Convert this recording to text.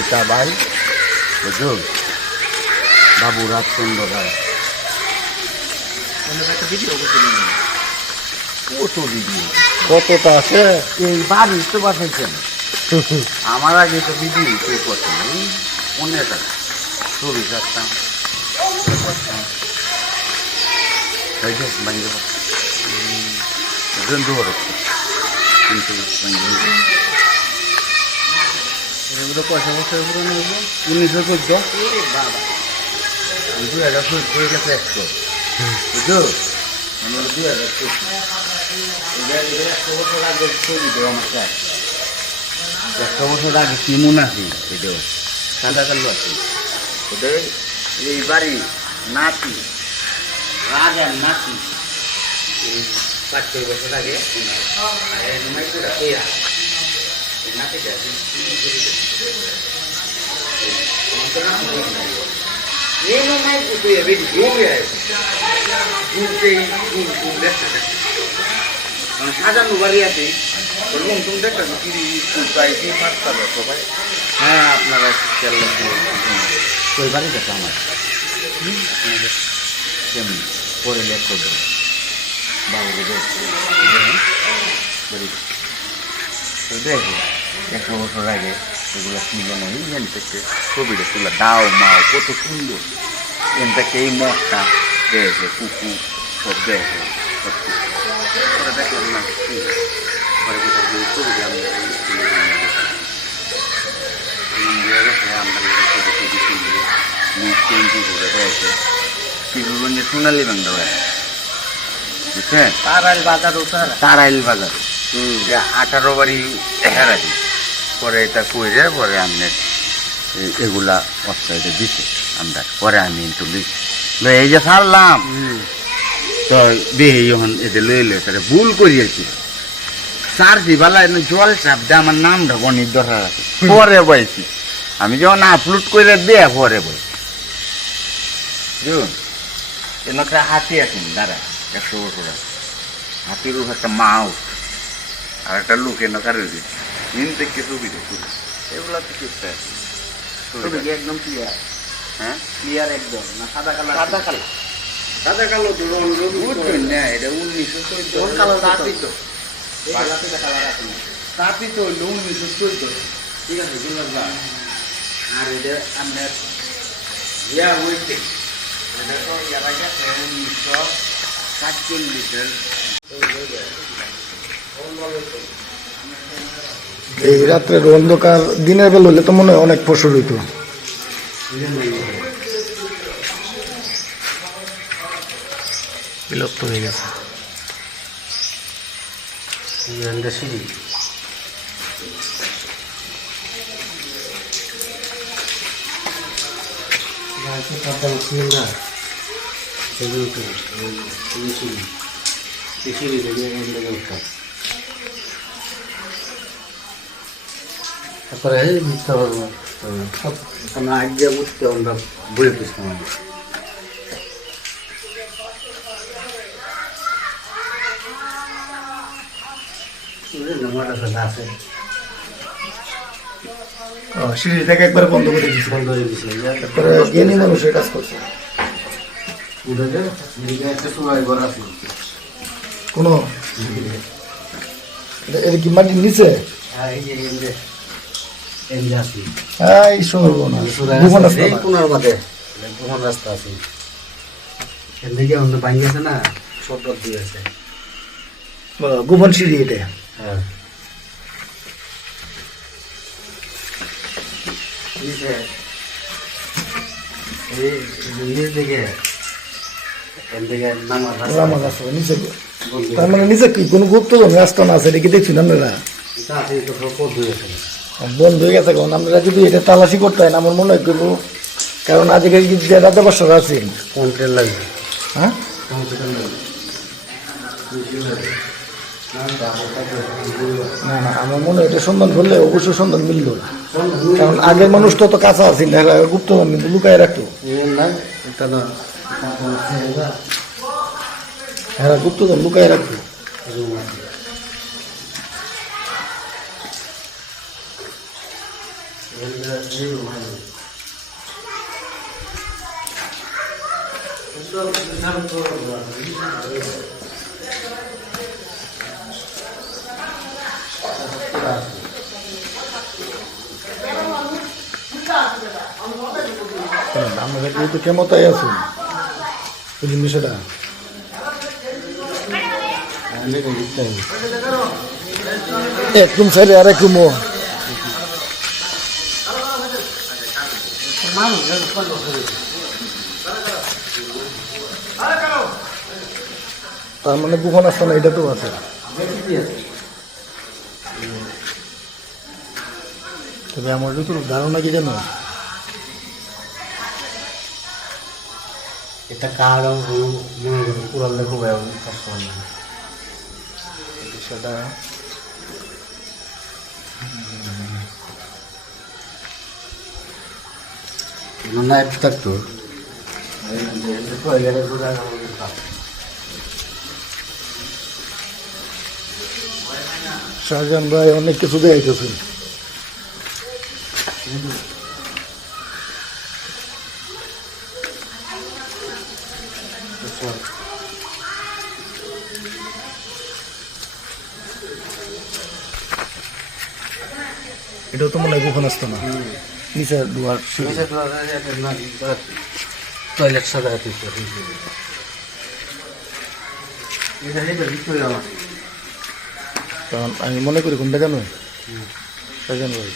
এটা ভাই বুঝো বাবু রাজচন্দ্র রায়। কত ভিডিও কতটা আছে? এই বাড়ি তো পাঠাইছেন। আমার আগে তো ভিডিও কেউ করতেন এই অনেক এই যে বাইরে কিন্তু বাইরে এগুলো পয়সা পয়সা পুরো নেব উনিশশো চোদ্দ। দুই হাজার চোদ্দ হয়ে গেছে একশো। বুঝছ? আমার দুই হাজার চোদ্দ। একশো বছর আগে ছবি দেবো আমার কাছে। একশো বছর আগে কি মনে আছে এটাও? সাদা কালো আছে। ওদের এই বাড়ি, নাতি, রাজার নাতি। পাঁচ ছয় বছর আগে। এনাকে গেছে ये ना मैं कुछ अभी घूम गया है घूमते ही घूम घूम देखता है সাজান বাড়ি আছে বললাম তুমি দেখো কি কুলকাই কি পাঁচটা দেখো ভাই হ্যাঁ আপনারা খেয়াল কই বাড়ি দেখো আমার কেমন পরে লেখ করবে বাবুকে দেখো দেখো একশো বছর আগে এগুলো তুলে না এখান থেকে ছবিটা তুলে দাও মাও কত সুন্দর। এখান থেকে এই মঠটা দেখে কুকুর সব দেখে সব কিছু। দেখলাম না ছবিটা এই সোনালি বাংলা বুঝছেন? তারাল বাজার তারাইল বাজার। আঠারো বাড়ি হেরাদি পরে এটা কইরে পরে আমি এগুলা অস্ত্রাইতে দিছে। আমরা পরে আমি কিন্তু লই এই যে ছাড়লাম। তো বেহে যখন এতে লইলে তাহলে ভুল করিয়েছি। সার দিবালা জল চাপ দিয়ে আমার নামটা গণিত দরকার আছে। পরে বইছি। আমি যখন আপলোড করে দেয়া পরে বই। হাতি আছেন দাঁড়া একশো বছর হাতির একটা মাউস আর একটা লোক এনকা রয়েছে হিন থেকে ছবি দেখুন এগুলা তো চেষ্টা আছে ছবি কি একদম ক্লিয়ার হ্যাঁ? ক্লিয়ার একদম না সাদা কালার? সাদা সাদা কালো তো বুঝছেন না এটা উনিশশো চোদ্দ। তো? না। তো হইল চোদ্দ। ঠিক আছে আর এটা আপনার ইয়া হয়েছে এটা তো ইয়ারা গেছে উনিশশো সাতচল্লিশের। এই রাত্রের অন্ধকার দিনের বেলা হলে তো মনে হয় অনেক পশু হইতো বিলুপ্ত হয়ে গেছে। সিঁড়ি তারপরে বুঝতে পারব আমরা আগে উঠতে আমরা বলে দিচ্ছিলাম নাম্বারটা আছে। ও, সিঁড়ি থেকে একবার বন্ধ করে দিয়েছে। বন্ধ হয়ে গেছে। তারপরে জ্ঞানী মানুষের কাজ করছে। উঠেছে এদিকে একটা সুরাই ঘর আছে। কোনো? এটা- এটা কি মাটির নিচে? আর এই যে। এই আছে কোনার ভ্রমণ রাস্তা এদিকে না দিয়ে গোপন সিঁড়ি এটা। হ্যাঁ। তার মানে নিচে কি কোনো গুপ্ত রাস্তা না আছে এটা কি দেখছি না তো বন্ধ হয়ে গেছে কারণ আমরা যদি এটা তালাশি করতে হয় না আমার মনে হয় করব কারণ আজকে যে রাজা বাসারা আছে। কন্ট্রোল লাগবে হ্যাঁ? না না আমার মনে হয় এটা সন্ধান করলে অবশ্যই সন্ধান মিলল কারণ আগের মানুষ তো অত কাঁচা আছে না এরা গুপ্তধন কিন্তু লুকায় রাখতো এটা না এরা গুপ্তধন লুকায় রাখতো শোনেন, আমরা যেহেতু কেমতাই আছি বুঝলেন বিষয়টা এক রুম সাইডে আর এক রুমও তার মানে গোপন আসতো না এটা তো আছে। তবে আমার যত ধারণা কি জানো? এটা কার পুরান দেখো সেটা না একটু থাকতো শাহজাহান ভাই, অনেক কিছু দেখাইতেছেন। এটাও তো মনে হয় গোপন আসতো না নিচে দুয়ার। টয়লেট সাদা কারণ আমি মনে করি কোনটা জানো ভাই